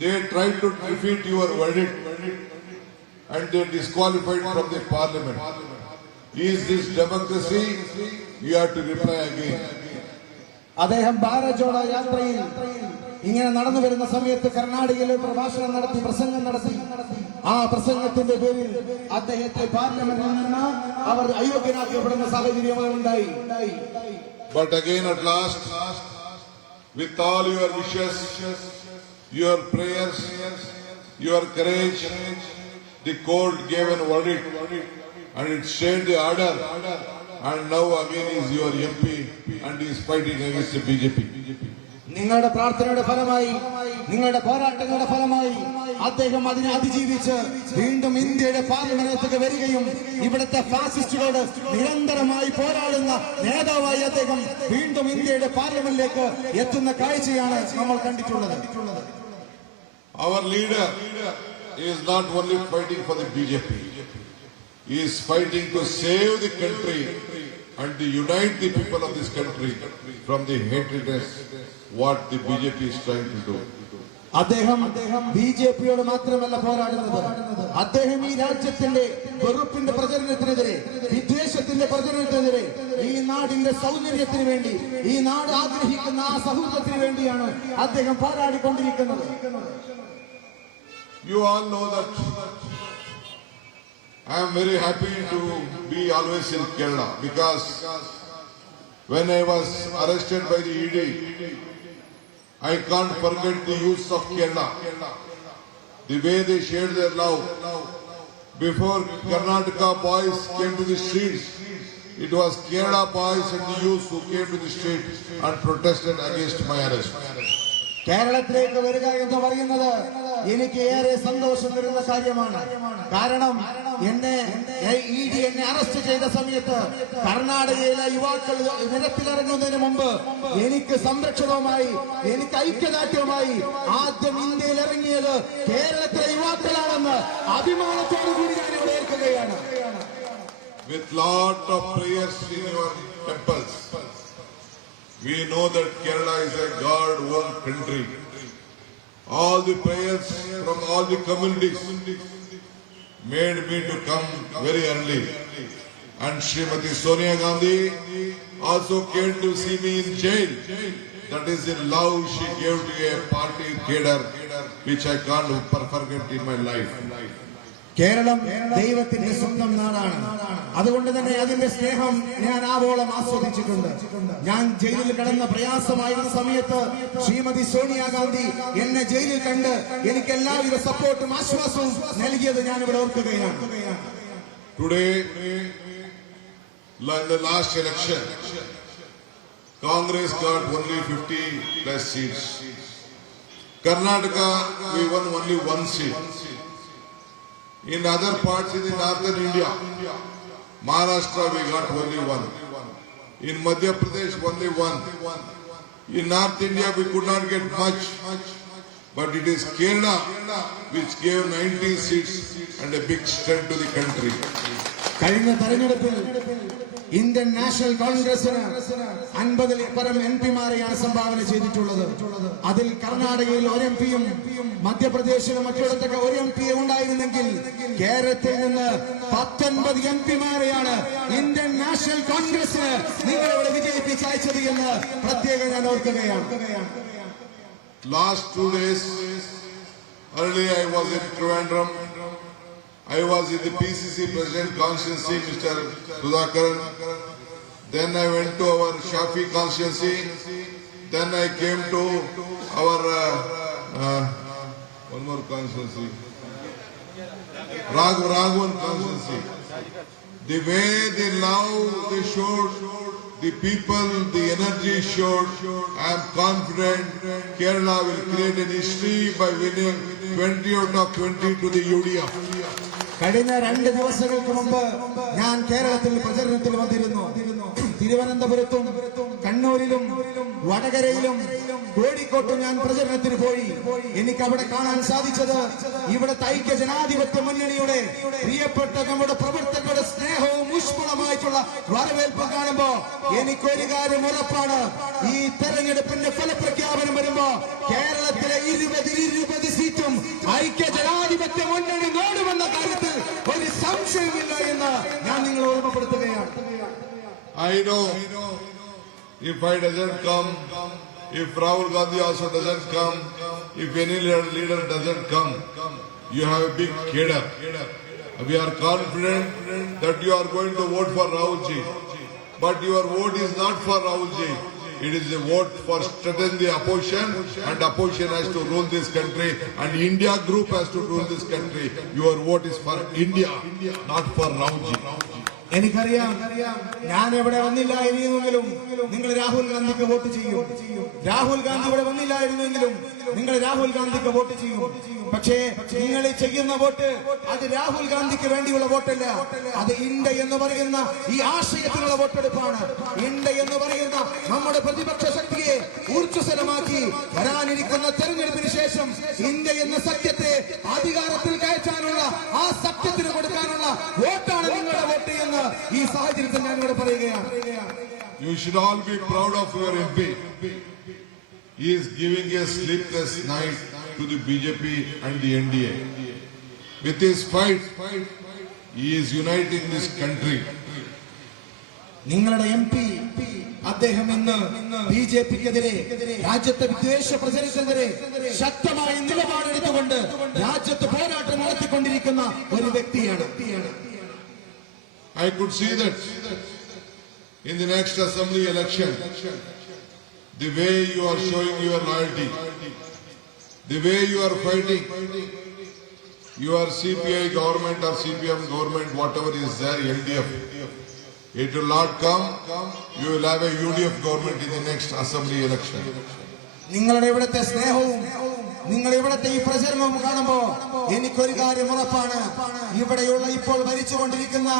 they tried to defeat your verdict and they disqualified from the parliament. Is this democracy? You have to reply again. അദ്ദേഹം ഭാരത് ജോഡോ യാത്രയിൽ ഇങ്ങനെ നടന്നു വരുന്ന സമയത്ത് കർണാടകയിൽ പ്രഭാഷണം നടത്തി, പ്രസംഗം നടത്തി. ആ പ്രസംഗത്തിന്റെ പേരിൽ അദ്ദേഹത്തെ പാർലമെന്റിൽ നിന്ന് അവർ അയോഗ്യനാക്കപ്പെടുന്ന സാഹചര്യം ഉണ്ടായി. But again at last, with all your wishes, your prayers, your courage, the court gave a verdict and it stayed the order, and now again is your MP and he is fighting against the BJP. നിങ്ങളുടെ പ്രാർത്ഥനയുടെ ഫലമായി, നിങ്ങളുടെ പോരാട്ടങ്ങളുടെ ഫലമായി അദ്ദേഹം അതിനെ അതിജീവിച്ച് വീണ്ടും ഇന്ത്യയുടെ പാർലമെന്റിലേക്ക് വരികയും ഇവിടുത്തെ ഫാസിസ്റ്റുകളോട് നിരന്തരമായി പോരാടുന്ന നേതാവായി അദ്ദേഹം വീണ്ടും ഇന്ത്യയുടെ പാർലമെന്റിലേക്ക് എത്തുന്ന കാഴ്ചയാണ് നമ്മൾ കണ്ടിട്ടുള്ളത്. Our leader is not only fighting for the BJP, he is fighting to save the country and to unite the people of this country from the hatredness what the BJP is trying to do. അദ്ദേഹം ബിജെപിയോട് മാത്രമല്ല പോരാടുന്നത്, അദ്ദേഹം ഈ രാജ്യത്തിന്റെ വെറുപ്പിന്റെ പ്രചരണത്തിനെതിരെ, വിദ്വേഷത്തിന്റെ പ്രചരണത്തിനെതിരെ, ഈ നാടിന്റെ സൗന്ദര്യത്തിന് വേണ്ടി, ഈ നാട് ആഗ്രഹിക്കുന്ന ആ സൗഹൃദത്തിന് വേണ്ടിയാണ് അദ്ദേഹം പോരാടിക്കൊണ്ടിരിക്കുന്നത്. You all know that I am very happy to be always in Kerala, because when I was arrested by the ED, I can't forget the youth of Kerala, the way they shared their love. Before Karnataka boys came to the streets, it was Kerala boys and the youth who came to the street and protested against my arrest. കേരളത്തിലേക്ക് വരിക എന്ന് പറയുന്നത് എനിക്ക് ഏറെ സന്തോഷം തരുന്ന കാര്യമാണ്. കാരണം എന്നെ അറസ്റ്റ് ചെയ്ത സമയത്ത് കർണാടകയിലെ യുവാക്കൾ നിരത്തിലിറങ്ങുന്നതിന് മുമ്പ് എനിക്ക് സംരക്ഷണവുമായി, എനിക്ക് ഐക്യദാർഢ്യവുമായി ആദ്യം ഇന്ത്യയിൽ ഇറങ്ങിയത് കേരളത്തിലെ യുവാക്കളാണെന്ന് അഭിമാനത്തോടു കൂടി ഞാൻ ഇവിടെ ഏൽക്കുകയാണ്. With lot of prayers in your temples, we know that Kerala is a God-owned country. All the prayers from all the communities made me to come very early. And Srimati Sonia Gandhi also came to see me in jail. That is the love she gave to a party cadre, which I can't forget in my life. Keralam ദൈവത്തിന്റെ സ്വന്തം നാടാണ്. അതുകൊണ്ട് തന്നെ അതിന്റെ സ്നേഹം ഞാൻ ആവോളം ആസ്വദിച്ചിട്ടുണ്ട്. ഞാൻ ജയിലിൽ കിടന്ന പ്രയാസമായിരുന്ന സമയത്ത് ശ്രീമതി സോണിയാഗാന്ധി എന്നെ ജയിലിൽ കണ്ട് എനിക്ക് എല്ലാവിധ സപ്പോർട്ടും ആശ്വാസവും നൽകിയത് ഞാൻ ഇവിടെ ഓർക്കുകയാണ്. Today, in the last election, Congress got only 50+ seats. Karnataka, we won only 1 seat. In other parts in the northern India, Maharashtra, we got only 1. In Madhya Pradesh, only 1. In North India, we could not get much. But it is Kerala which gave 90 seats and a big strength to the country. കഴിഞ്ഞ തെരഞ്ഞെടുപ്പിൽ Indian national കോൺഗ്രസിന് 50-ൽ പരം എംപിമാരെയാണ് സംഭാവന ചെയ്തിട്ടുള്ളത്. അതിൽ കർണാടകയിൽ ഒരു എംപിയും മധ്യപ്രദേശിലും മറ്റിടത്തൊക്കെ ഒരു എംപി ഉണ്ടായിരുന്നെങ്കിൽ കേരളത്തിൽ നിന്ന് 19 എംപിമാരെയാണ് ഇന്ത്യൻ നാഷണൽ കോൺഗ്രസിന് നിങ്ങളിവിടെ വിജയിപ്പിച്ചയച്ചത് എന്ന് പ്രത്യേകം ഞാൻ ഓർക്കുകയാണ്. Last 2 days, early I was in Trivandrum. I was in the PCC President constituency, Mr. Sudhakaran. Then I went to our Shafi constituency. Then I came to our one more constituency, Raghavan constituency. The way the love they showed, the people, the energy showed, I am confident Kerala will create an history by winning 20 out of 20 to the UDF. കഴിഞ്ഞ 2 ദിവസങ്ങൾക്ക് മുമ്പ് ഞാൻ കേരളത്തിൽ പ്രചരണത്തിൽ വന്നിരുന്നു. തിരുവനന്തപുരത്തും കണ്ണൂരിലും വടകരയിലും കോഴിക്കോട്ടും ഞാൻ പ്രചരണത്തിന് പോയി. എനിക്ക് അവിടെ കാണാൻ സാധിച്ചത് ഇവിടുത്തെ ഐക്യ ജനാധിപത്യ മുന്നണിയുടെ പ്രിയപ്പെട്ട നമ്മുടെ പ്രവർത്തകരുടെ സ്നേഹവും ഊഷ്മളമായിട്ടുള്ള വരവേൽപ്പ് കാണുമ്പോ എനിക്കൊരു കാര്യം ഉറപ്പാണ്, ഈ തെരഞ്ഞെടുപ്പിന്റെ ഫലപ്രഖ്യാപനം വരുമ്പോ കേരളത്തിൽ ഐക്യ ജനാധിപത്യ മുന്നണി നേടുമെന്ന കാര്യത്തിൽ ഒരു സംശയമില്ല എന്ന് ഞാൻ നിങ്ങളെ ഓർമ്മപ്പെടുത്തുകയാണ്. I know if I doesn't come, if Rahul Gandhi also doesn't come, if any leader doesn't come, you have a big cadre. We are confident that you are going to vote for Rahul ji. But your vote is not for Rahul ji. It is a vote for strengthening the opposition, and opposition has to rule this country, and India group has to rule this country. Your vote is for India, not for Rahul ji. എനിക്കറിയാം, ഞാൻ ഇവിടെ വന്നില്ലായിരുന്നെങ്കിലും നിങ്ങൾ രാഹുൽ ഗാന്ധിക്ക് വോട്ട് ചെയ്യും. രാഹുൽ ഗാന്ധി ഇവിടെ വന്നില്ലായിരുന്നെങ്കിലും നിങ്ങൾ രാഹുൽ ഗാന്ധിക്ക് വോട്ട് ചെയ്യും. പക്ഷേ നിങ്ങൾ ചെയ്യുന്ന വോട്ട് അത് രാഹുൽ ഗാന്ധിക്ക് വേണ്ടിയുള്ള വോട്ടല്ല, അത് ഇന്ത്യ എന്ന് പറയുന്ന ഈ ആശയത്തിനുള്ള വോട്ടെടുപ്പാണ്. ഇന്ത്യ എന്ന് പറയുന്ന നമ്മുടെ പ്രതിപക്ഷ ശക്തിയെ ഊർജ്ജസ്വലമാക്കി വരാനിരിക്കുന്ന തെരഞ്ഞെടുപ്പിന് ശേഷം ഇന്ത്യ എന്ന സത്യത്തെ അധികാരത്തിൽ കയറ്റാനുള്ള, ആ സത്യത്തിന് കൊടുക്കാനുള്ള വോട്ടാണ് നിങ്ങളുടെ വോട്ട് എന്ന് ഈ സാഹചര്യത്തിൽ ഞാൻ ഇവിടെ പറയുകയാണ്. You should all be proud of your MP. He is giving a sleepless night to the BJP and the NDA. With his fight, he is uniting this country. നിങ്ങളുടെ MP അദ്ദേഹം ഇന്ന് BJPക്കെതിരെ, രാജ്യത്തെ വിദ്വേഷ പ്രചരണത്തിനെതിരെ ശക്തമായ നിലപാടെടുത്തുകൊണ്ട് രാജ്യത്ത് പോരാട്ടം നടത്തിക്കൊണ്ടിരിക്കുന്ന ഒരു വ്യക്തിയാണ്. I could see that in the next assembly election, the way you are showing your loyalty, the way you are fighting, your CPI government or CPM government, whatever is there, LDF, it will not come. You will have a UDF government in the next assembly election. നിങ്ങളുടെ ഇവിടുത്തെ സ്നേഹവും നിങ്ങൾ ഇവിടുത്തെ ഈ പ്രചരണവും കാണുമ്പോൾ എനിക്കൊരു കാര്യം ഉറപ്പാണ്. ഇവിടെയുള്ള ഇപ്പോൾ ഭരിച്ചുകൊണ്ടിരിക്കുന്ന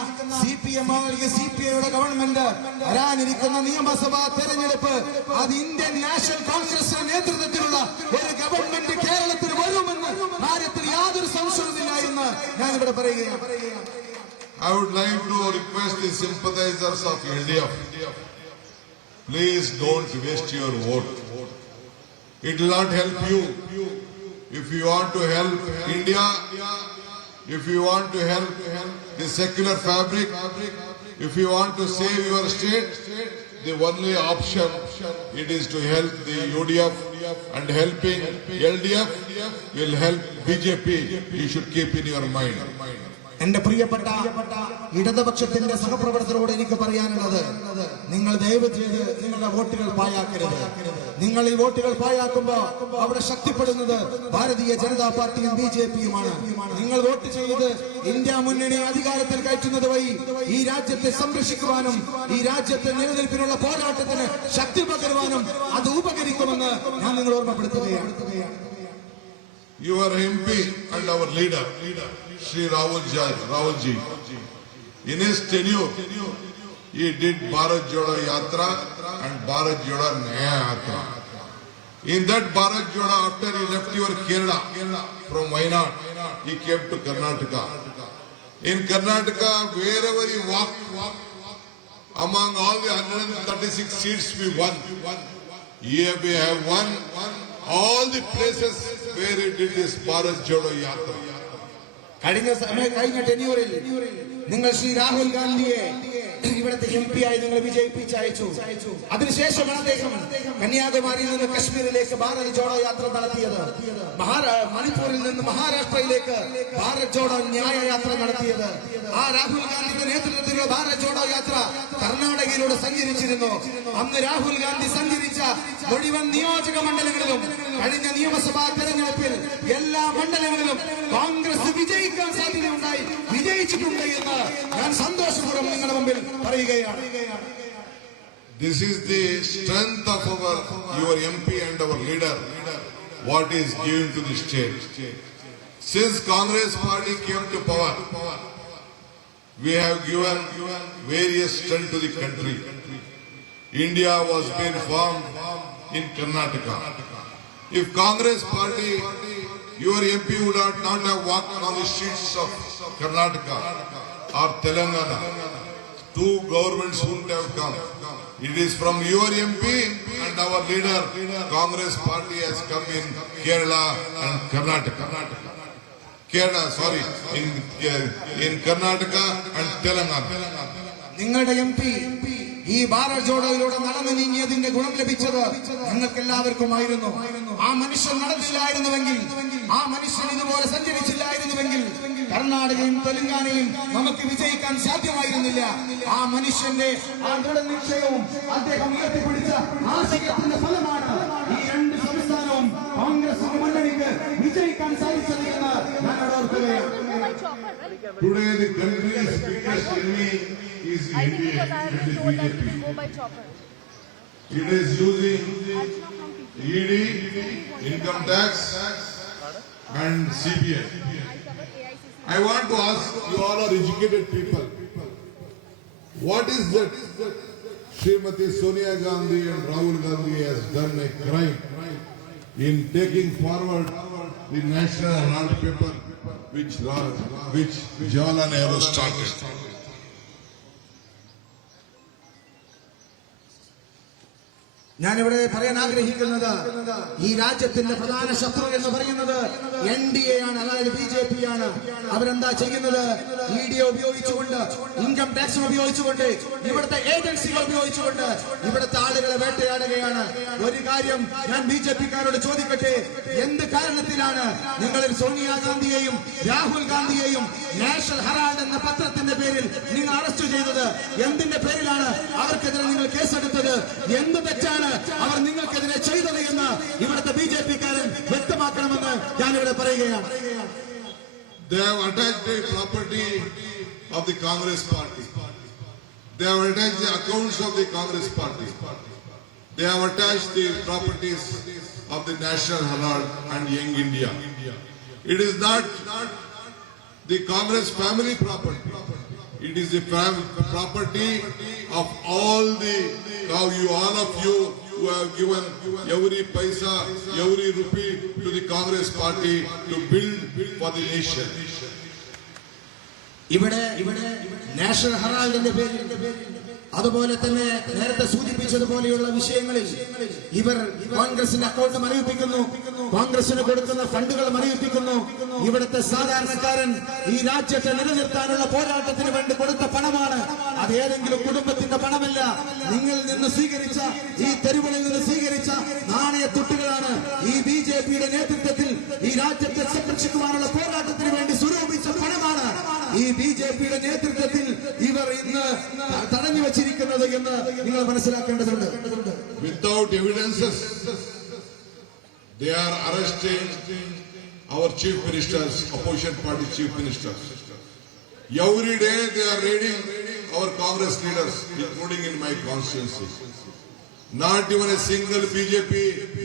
CPM അല്ലെങ്കിൽ CPIയുടെ ഗവൺമെന്റ് വരാനിരിക്കുന്ന നിയമസഭാ തെരഞ്ഞെടുപ്പ് അത് ഇന്ത്യൻ നാഷണൽ കോൺഗ്രസിന്റെ നേതൃത്വത്തിലുള്ള ഒരു ഗവൺമെന്റ് കേരളത്തിൽ വരുമെന്ന് കാര്യത്തിൽ യാതൊരു സംശയവുമില്ല എന്ന് ഞാൻ ഇവിടെ പറയുകയാണ്. I would like to request the sympathizers of LDF, please don't waste your vote. It will not help you. If you want to help India, if you want to help the secular fabric, if you want to save your state, the only option it is to help the UDF, and helping LDF will help BJP. You should keep in your mind. എന്റെ പ്രിയപ്പെട്ട ഇടതുപക്ഷത്തിന്റെ സഹപ്രവർത്തകരോട് എനിക്ക് പറയാനുള്ളത്, നിങ്ങൾ ദയവ് ചെയ്ത് നിങ്ങളുടെ വോട്ടുകൾ പാഴാക്കരുത്. നിങ്ങൾ ഈ വോട്ടുകൾ പാഴാക്കുമ്പോൾ അവിടെ ശക്തിപ്പെടുന്നത് ഭാരതീയ ജനതാ പാർട്ടിയും BJPയുമാണ്. നിങ്ങൾ വോട്ട് ചെയ്ത് ഇന്ത്യ മുന്നണി അധികാരത്തിൽ കയറ്റുന്നത് വഴി ഈ രാജ്യത്തെ സംരക്ഷിക്കുവാനും ഈ രാജ്യത്തെ നിലനിൽപ്പിനുള്ള പോരാട്ടത്തിന് ശക്തി പകരുവാനും അത് ഉപകരിക്കുമെന്ന് ഞാൻ നിങ്ങൾ ഓർമ്മപ്പെടുത്തുകയാണ്. Your MP and our leader, Shri Rahul ji, in his tenure, he did Bharat Jodo Yatra and Bharat Jodo Nyaya Yatra. In that Bharat Jodo, after he left your Kerala from Wayanad, he came to Karnataka. In Karnataka, wherever he walked, among all the 136 seats we won. Here we have won all the places where he did this Bharat Jodo Yatra. കഴിഞ്ഞ ടെന്യൂറിൽ നിങ്ങൾ ശ്രീ രാഹുൽ ഗാന്ധിയെ ഇവിടുത്തെ MP ആയി നിങ്ങൾ വിജയിപ്പിച്ചയച്ചു. അതിനുശേഷമാണ് അദ്ദേഹം കന്യാകുമാരിയിൽ നിന്ന് കശ്മീരിലേക്ക് ഭാരത് ജോഡോ യാത്ര നടത്തിയത്. മണിപ്പൂരിൽ നിന്ന് മഹാരാഷ്ട്രയിലേക്ക് ഭാരത് ജോഡോ ന്യായ യാത്ര നടത്തിയത്. ആ രാഹുൽ ഗാന്ധിയുടെ നേതൃത്വത്തിലുള്ള ഭാരത് ജോഡോ യാത്ര കർണാടകയിലൂടെ സഞ്ചരിച്ചിരുന്നു. അന്ന് രാഹുൽ ഗാന്ധി സഞ്ചരിച്ച മുഴുവൻ നിയോജക മണ്ഡലങ്ങളിലും കഴിഞ്ഞ നിയമസഭാ തെരഞ്ഞെടുപ്പിൽ എല്ലാ മണ്ഡലങ്ങളിലും കോൺഗ്രസ് വിജയിക്കാൻ സാധ്യതയുണ്ടായി, വിജയിച്ചിട്ടുണ്ട് എന്ന് ഞാൻ സന്തോഷപൂർവ്വം നിങ്ങളുടെ മുമ്പിൽ പറയുകയാണ്. This is the strength of your MP and our leader, what is given to the state. Since Congress party came to power, we have given various strength to the country. India was being formed in Karnataka. If Congress party, your MP would not have walked on the streets of Karnataka or Telangana, two governments wouldn't have come. It is from your MP and our leader, Congress party has come in Kerala and Karnataka. Kerala, sorry, in Karnataka and Telangana. നിങ്ങളുടെ MP ഈ ഭാരത് ജോഡോയിലൂടെ നടന്നു നീങ്ങിയതിന്റെ ഗുണം ലഭിച്ചത് നിങ്ങൾക്ക് എല്ലാവർക്കുമായിരുന്നു. ആ മനുഷ്യൻ നടന്നില്ലായിരുന്നുവെങ്കിൽ, ആ മനുഷ്യൻ ഇതുപോലെ സഞ്ചരിച്ചില്ലായിരുന്നുവെങ്കിൽ കർണാടകയും തെലങ്കാനയും നമുക്ക് വിജയിക്കാൻ സാധ്യമായിരുന്നില്ല. ആ മനുഷ്യന്റെ ആ ദൃഢനിശ്ചയവും അദ്ദേഹം ഉയർത്തിപ്പിടിച്ച ആശയത്തിന്റെ ഫലമാണ് ഈ രണ്ട് സംസ്ഥാനവും കോൺഗ്രസ് മുന്നണിക്ക് വിജയിക്കാൻ സാധിച്ചത് എന്ന് ഞാൻ ഓർക്കുകയാണ്. Today the country's biggest enemy is India. It is using ED, income tax and CBI. I want to ask, you all are educated people, what is that Srimati Sonia Gandhi and Rahul Gandhi has done a crime in taking forward the National Herald paper which Jawaharlal Nehru started. ഞാനിവിടെ പറയാൻ ആഗ്രഹിക്കുന്നത്, ഈ രാജ്യത്തിന്റെ പ്രധാന ശത്രു എന്ന് പറയുന്നത് NDA ആണ്, അതായത് BJP ആണ്. അവരെന്താ ചെയ്യുന്നത്? ED ഉപയോഗിച്ചുകൊണ്ട്, ഇൻകം ടാക്സ് ഉപയോഗിച്ചുകൊണ്ട്, ഇവിടുത്തെ ഏജൻസികൾ ഉപയോഗിച്ചുകൊണ്ട് ഇവിടുത്തെ ആളുകളെ വേട്ടയാടുകയാണ്. ഒരു കാര്യം ഞാൻ BJP-ക്കാരോട് ചോദിക്കട്ടെ, എന്ത് കാരണത്തിലാണ് നിങ്ങളിൽ സോണിയാഗാന്ധിയെയും രാഹുൽ ഗാന്ധിയെയും നാഷണൽ ഹെറാൾഡ് എന്ന പത്രത്തിന്റെ പേരിൽ നിങ്ങൾ അറസ്റ്റ് ചെയ്തത്? എന്തിന്റെ പേരിലാണ് അവർക്കെതിരെ നിങ്ങൾ കേസെടുത്തത്? എന്ത് തെറ്റാണ് അവർ നിങ്ങൾക്കെതിരെ ചെയ്തത് എന്ന് ഇവിടുത്തെ BJP-ക്കാരൻ വ്യക്തമാക്കണമെന്ന് ഞാനിവിടെ പറയുകയാണ്. They have attacked the property of the Congress party. They have attacked the accounts of the Congress party. They have attacked the properties of the National Herald and Young India. It is not the Congress family property. It is the property of all of you who have given every paisa, every rupee to the Congress party to build for the nation. ഇവിടെ നാഷണൽ ഹെറാൾഡിന്റെ പേരിൽ, അതുപോലെ തന്നെ നേരത്തെ സൂചിപ്പിച്ചതുപോലെയുള്ള വിഷയങ്ങളിൽ ഇവർ കോൺഗ്രസിന്റെ അക്കൗണ്ട് മരവിപ്പിക്കുന്നു, കോൺഗ്രസിന് കൊടുക്കുന്ന ഫണ്ടുകൾ മരവിപ്പിക്കുന്നു. ഇവിടുത്തെ സാധാരണക്കാരൻ ഈ രാജ്യത്തെ നിലനിർത്താനുള്ള പോരാട്ടത്തിന് വേണ്ടി കൊടുത്ത പണമാണ്. അത് ഏതെങ്കിലും കുടുംബത്തിന്റെ പണമല്ല. നിങ്ങളിൽ നിന്ന് സ്വീകരിച്ച, ഈ തെരുവുകളിൽ നിന്ന് സ്വീകരിച്ച നാണയത്തുട്ടുകളാണ് ഈ BJP-യുടെ നേതൃത്വത്തിൽ ഈ രാജ്യത്തെ സംരക്ഷിക്കുവാനുള്ള പോരാട്ടത്തിന് വേണ്ടി സ്വരൂപിച്ച പണമാണ് ഈ BJP-യുടെ നേതൃത്വത്തിൽ ഇവർ ഇന്ന് തടഞ്ഞു വച്ചിരിക്കുന്നത് എന്ന് നിങ്ങൾ മനസ്സിലാക്കേണ്ടതുണ്ട്. Without evidences, they are arresting our chief ministers, opposition party chief ministers. Every day they are raiding our Congress leaders, including in my constituency. Not even a single BJP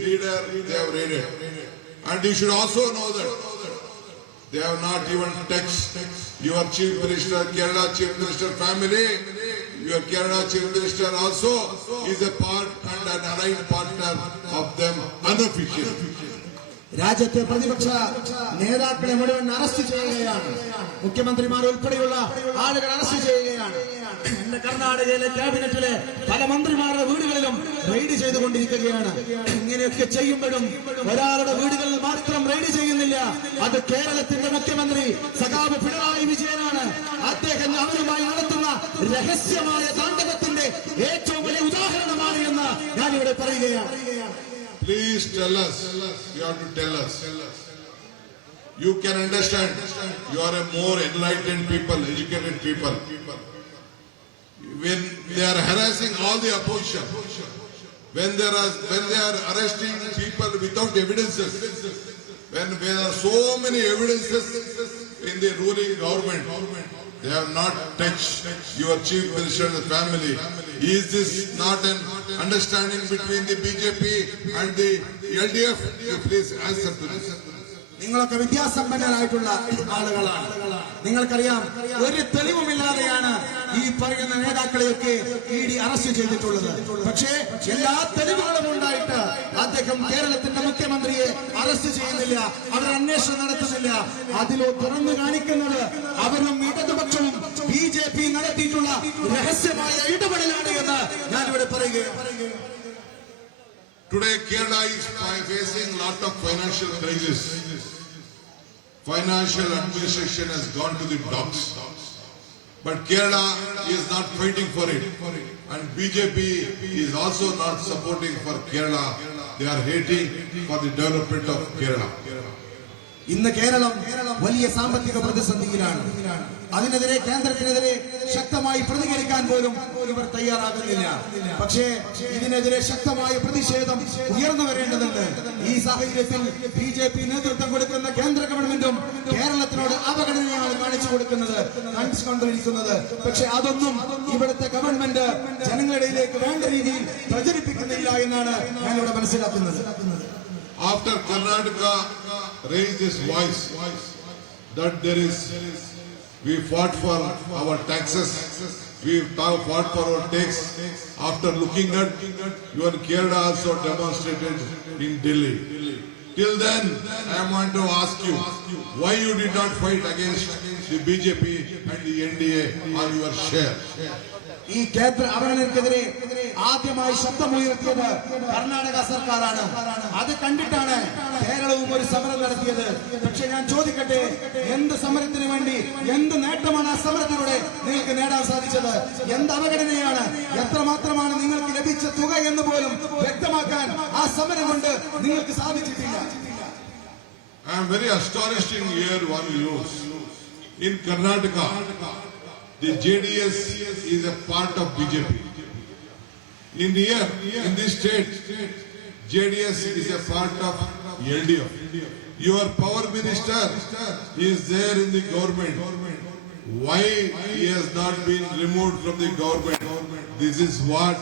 leader they have raided. And you should also know that they have not even touched your chief minister, Kerala chief minister family. Your Kerala chief minister also is a part and an aligned partner of them unofficially. രാജ്യത്തെ പ്രതിപക്ഷ നേതാക്കളെ മുഴുവൻ അറസ്റ്റ് ചെയ്യുകയാണ്. മുഖ്യമന്ത്രിമാർ ഉൾപ്പെടെയുള്ള ആളുകൾ അറസ്റ്റ് ചെയ്യുകയാണ്. എന്റെ കർണാടകയിലെ ക്യാബിനറ്റിലെ പല മന്ത്രിമാരുടെ വീടുകളിലും റെയ്ഡ് ചെയ്തുകൊണ്ടിരിക്കുകയാണ്. ഇങ്ങനെയൊക്കെ ചെയ്യുമ്പോഴും ഒരാളുടെ വീടുകളിൽ മാത്രം റെയ്ഡ് ചെയ്യുന്നില്ല. അത് കേരളത്തിന്റെ മുഖ്യമന്ത്രി സഖാവ് പിണറായി വിജയനാണ്. അദ്ദേഹം അവരുമായി നടത്തുന്ന രഹസ്യമായ താണ്ഡവത്തിന്റെ ഏറ്റവും വലിയ ഉദാഹരണമാണ് എന്ന് ഞാനിവിടെ പറയുകയാണ്. Please tell us, you have to tell us. You can understand, you are a more enlightened people, educated people. When they are harassing all the opposition, when they are arresting people without evidences, when there are so many evidences in the ruling government, they have not touched your chief minister and the family. Is this not an understanding between the BJP and the LDF? You please answer to this. നിങ്ങളൊക്കെ വിദ്യാസമ്പന്നരായിട്ടുള്ള ആളുകളാണ്. നിങ്ങൾക്കറിയാം, ഒരു തെളിവുമില്ലാതെയാണ് ഈ പറയുന്ന നേതാക്കളെയൊക്കെ ED arrest ചെയ്തിട്ടുള്ളത്. പക്ഷേ എല്ലാ തെളിവുകളും ഉണ്ടായിട്ട് അദ്ദേഹം കേരളത്തിന്റെ മുഖ്യമന്ത്രിയെ അറസ്റ്റ് ചെയ്യുന്നില്ല, അവർ അന്വേഷണം നടത്തുന്നില്ല. അതിലോ തുറന്നു കാണിക്കുന്നത് അവരും ഇടതുപക്ഷവും BJP നടത്തിയിട്ടുള്ള രഹസ്യമായ ഇടപെടലാണ് എന്ന് ഞാനിവിടെ പറയുകയാണ്. Today Kerala is facing a lot of financial crisis. financial administration has gone to the dogs. But Kerala is not fighting for it. And BJP is also not supporting for Kerala. They are hating for the development of Kerala. ഇന്ന് കേരളം വലിയ സാമ്പത്തിക പ്രതിസന്ധിയിലാണ്. അതിനെതിരെ കേന്ദ്രത്തിനെതിരെ ശക്തമായി പ്രതികരിക്കാൻ പോലും ഇവർ തയ്യാറാകുന്നില്ല. പക്ഷേ ഇതിനെതിരെ ശക്തമായ പ്രതിഷേധം ഉയർന്നു വരേണ്ടതുണ്ട്. ഈ സാഹചര്യത്തിൽ BJP നേതൃത്വം കൊടുക്കുന്ന കേന്ദ്ര ഗവൺമെന്റും കേരളത്തിനോട് അവഗണനയാണ് കാണിച്ചുകൊണ്ടിരിക്കുന്നത്. പക്ഷെ അതൊന്നും ഇവിടുത്തെ ഗവൺമെന്റ് ജനങ്ങളുടെ ഇടയിലേക്ക് വേണ്ട രീതിയിൽ പ്രചരിപ്പിക്കുന്നില്ല എന്നാണ് ഞാനിവിടെ മനസ്സിലാക്കുന്നത്. After Karnataka raised its voice that we fought for our taxes, we fought for our tax. After looking at your Kerala also demonstrated in Delhi. Till then, I want to ask you, why you did not fight against the BJP and the NDA on your share? ഈ കേന്ദ്ര അവഗണനയ്ക്കെതിരെ ആദ്യമായി ശബ്ദമുയർത്തിയത് കർണാടക സർക്കാരാണ്. അത് കണ്ടിട്ടാണ് കേരളവും ഒരു സമരം നടത്തിയത്. പക്ഷെ ഞാൻ ചോദിക്കട്ടെ, എന്ത് സമരത്തിന് വേണ്ടി, എന്ത് നേട്ടമാണ് ആ സമരത്തിലൂടെ നിങ്ങൾക്ക് നേടാൻ സാധിച്ചത്? എന്ത് അവഗണനയാണ്, എത്രമാത്രമാണ് നിങ്ങൾക്ക് ലഭിച്ച തുക എന്ന് പോലും വ്യക്തമാക്കാൻ ആ സമരം കൊണ്ട് നിങ്ങൾക്ക് സാധിച്ചിട്ടില്ല. I am very astonished in here one news. In Karnataka, the JDS is a part of BJP. In this state, JDS is a part of LDF. Your power minister is there in the government. Why he has not been removed from the government? This is what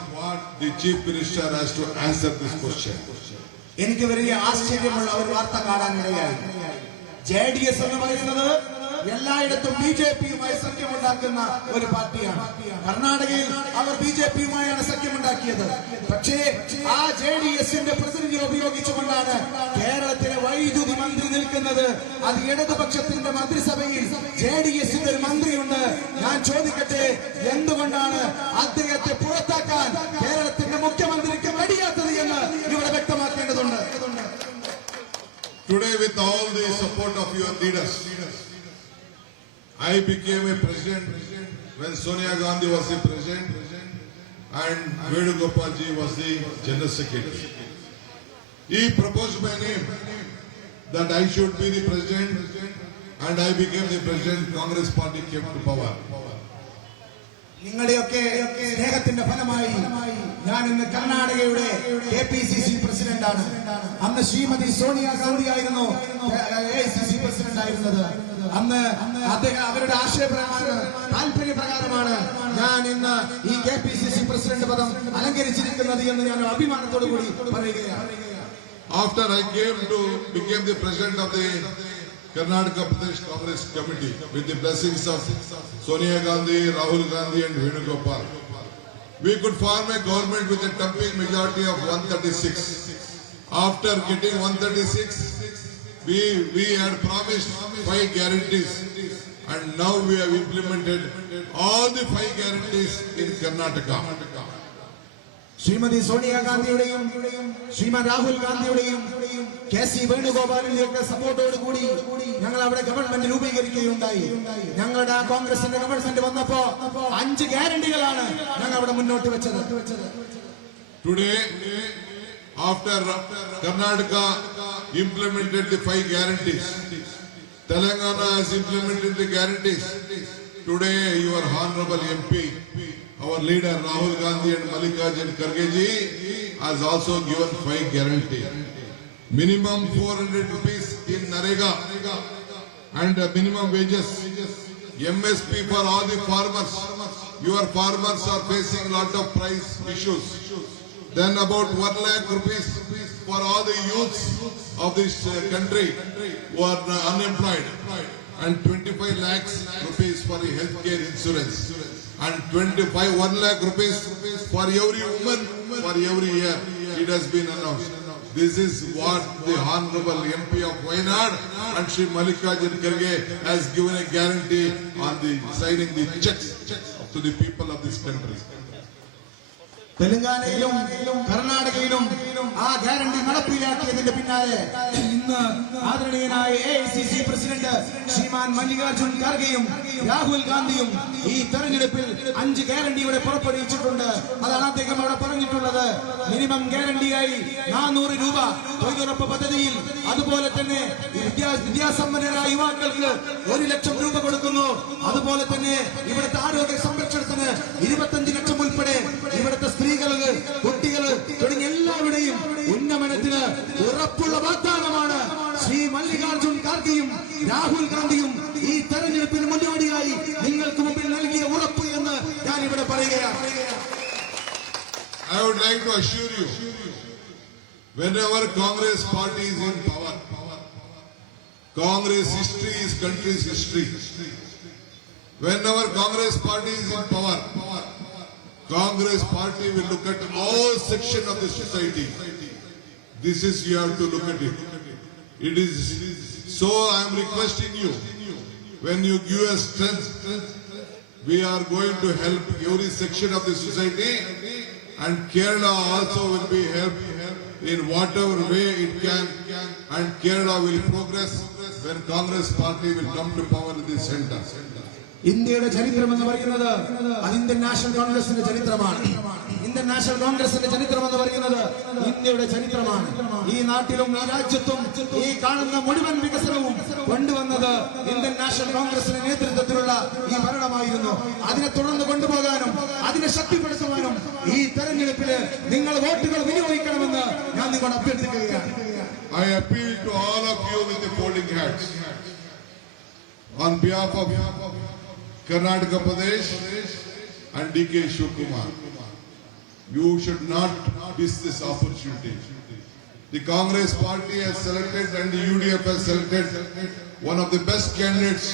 the chief minister has to answer this question. എനിക്ക് വലിയ ആശ്ചര്യമുള്ള ഒരു വാർത്ത കാണാനിടയായി. JDS എന്ന് പറയുന്നത് എല്ലായിടത്തും BJPയുമായി സഖ്യമുണ്ടാക്കുന്ന ഒരു പാർട്ടിയാണ്. കർണാടകയിൽ അവർ BJPയുമായാണ് സഖ്യമുണ്ടാക്കിയത്. പക്ഷേ ആ JDSന്റെ പ്രതിനിധിയെ ഉപയോഗിച്ചുകൊണ്ടാണ് കേരളത്തിലെ വൈദ്യുതി മന്ത്രി നിൽക്കുന്നത്. അത് ഇടതുപക്ഷത്തിന്റെ മന്ത്രിസഭയിൽ JDSന്റെ ഒരു മന്ത്രിയുണ്ട്. ഞാൻ ചോദിക്കട്ടെ, എന്തുകൊണ്ടാണ് അദ്ദേഹത്തെ പുറത്താക്കാൻ കേരളത്തിന്റെ മുഖ്യമന്ത്രിക്ക് കഴിയാത്തത് എന്ന് ഇവിടെ വ്യക്തമാക്കേണ്ടതുണ്ട്. Today, with all the support of your leaders, I became a president when Sonia Gandhi was the president and Venugopal ji was the general secretary. He proposed my name that I should be the president and I became the president. Congress party came to power. നിങ്ങളുടെയൊക്കെ സ്നേഹത്തിന്റെ ഫലമായി ഞാൻ ഇന്ന് കർണാടകയുടെ KPCC പ്രസിഡന്റാണ്. അന്ന് ശ്രീമതി സോണിയാഗാന്ധി ആയിരുന്നു AICC president ആയിരുന്നത്. അന്ന് അദ്ദേഹം അവരുടെ ആശയപ്രകാരം താല്പര്യപ്രകാരമാണ് ഞാൻ ഇന്ന് ഈ KPCC പ്രസിഡന്റ് പദം അലങ്കരിച്ചിരിക്കുന്നത് എന്ന് ഞാൻ അഭിമാനത്തോടു കൂടി പറയുകയാണ്. After I became the president of the Karnataka Pradesh Congress Committee with the blessings of Sonia Gandhi, Rahul Gandhi and Venugopal, we could form a government with a thumping majority of 136. After getting 136, we had promised 5 guarantees and now we have implemented all the 5 guarantees in Karnataka. Shrimati സോണിയാഗാന്ധിയുടെയും ശ്രീമാൻ രാഹുൽ ഗാന്ധിയുടെയും KC വേണുഗോപാലിന്റെയൊക്കെ സപ്പോർട്ടോടുകൂടി ഞങ്ങൾ അവിടെ ഗവൺമെന്റ് രൂപീകരിക്കുകയുണ്ടായി. ഞങ്ങളുടെ ആ കോൺഗ്രസിന്റെ ഗവൺമെന്റ് വന്നപ്പോ 5 ഗ്യാരണ്ടികളാണ് ഞങ്ങൾ അവിടെ മുന്നോട്ട് വെച്ചത്. Today, after Karnataka implemented the 5 guarantees, Telangana has implemented the guarantees. Today, your honorable MP, our leader Rahul Gandhi and Mallikarjun Kharge ji has also given 5 guarantees. Minimum 400 rupees in Narega and minimum wages. MSP for all the farmers. Your farmers are facing lot of price issues. Then about 1 lakh rupees for all the youths of this country who are unemployed. And 25 lakhs rupees for the healthcare insurance. And 1 lakh rupees for every woman for every year. It has been announced. This is what the Honorable MP of Wayanad and Shri Mallikarjun Kharge has given a guarantee on the signing the checks to the people of this country. തെലങ്കാനയിലും കർണാടകയിലും ആ ഗ്യാരണ്ടി നടപ്പിലാക്കിയതിന്റെ പിന്നാലെ ഇന്ന് ആദരണീയനായ AICC president ശ്രീമാൻ മല്ലികാർജുൻ ഖാർഗെയും രാഹുൽ ഗാന്ധിയും ഈ തെരഞ്ഞെടുപ്പിൽ 5 ഗ്യാരണ്ടി ഇവിടെ പുറപ്പെടുവിച്ചിട്ടുണ്ട്. അതാണ് അദ്ദേഹം അവിടെ പറഞ്ഞിട്ടുള്ളത്. മിനിമം ഗ്യാരണ്ടിയായി 400 രൂപ തൊഴിലുറപ്പ് പദ്ധതിയിൽ, അതുപോലെ തന്നെ വിദ്യാസമ്പന്നരായ യുവാക്കൾക്ക് 1 ലക്ഷം രൂപ കൊടുക്കുന്നു. അതുപോലെ തന്നെ ഇവിടുത്തെ ആരോഗ്യ സംരക്ഷണത്തിന് 25 ലക്ഷം ഉൾപ്പെടെ ഇവിടുത്തെ സ്ത്രീകൾക്ക്, കുട്ടികൾ തുടങ്ങിയ എല്ലാവരുടെയും ഉന്നമനത്തിന് ഉറപ്പുള്ള വാഗ്ദാനമാണ് ശ്രീ മല്ലികാർജുൻ ഖാർഗെയും രാഹുൽ ഗാന്ധിയും ഈ തെരഞ്ഞെടുപ്പിന് മുന്നോടിയായി നിങ്ങൾക്ക് മുമ്പിൽ നൽകിയ ഉറപ്പ് എന്ന് ഞാൻ ഇവിടെ പറയുകയാണ്. I would like to assure you, whenever Congress party is in power, Congress history is country's history. Whenever Congress party is in power, Congress party will look at all sections of the society. This is, you have to look at it. It is so. I am requesting you, when you give us strength, we are going to help every section of the society, and Kerala also will be helped in whatever way it can, and Kerala will progress when Congress party will come to power in the center. ഇന്ത്യയുടെ ചരിത്രം എന്ന് പറയുന്നത് അത് Indian national കോൺഗ്രസിന്റെ ചരിത്രമാണ്. Indian national കോൺഗ്രസിന്റെ ചരിത്രം എന്ന് പറയുന്നത് ഇന്ത്യയുടെ ചരിത്രമാണ്. ഈ നാട്ടിലും ഈ രാജ്യത്തും ഈ കാണുന്ന മുഴുവൻ വികസനവും കൊണ്ടുവന്നത് ഇന്ത്യൻ നാഷണൽ കോൺഗ്രസിന്റെ നേതൃത്വത്തിലുള്ള ഈ ഭരണമായിരുന്നു. അതിനെ തുടർന്ന് കൊണ്ടുപോകാനും അതിനെ ശക്തിപ്പെടുത്തുവാനും ഈ തെരഞ്ഞെടുപ്പില് നിങ്ങൾ വോട്ടുകൾ വിനിയോഗിക്കണമെന്ന് ഞാൻ നിങ്ങളോട് അഭ്യർത്ഥിക്കുകയാണ്. I appeal to all of you with the polling hats. On behalf of Karnataka Pradesh and DK Shivakumar, you should not miss this opportunity. The Congress party has selected and the UDF has selected one of the best candidates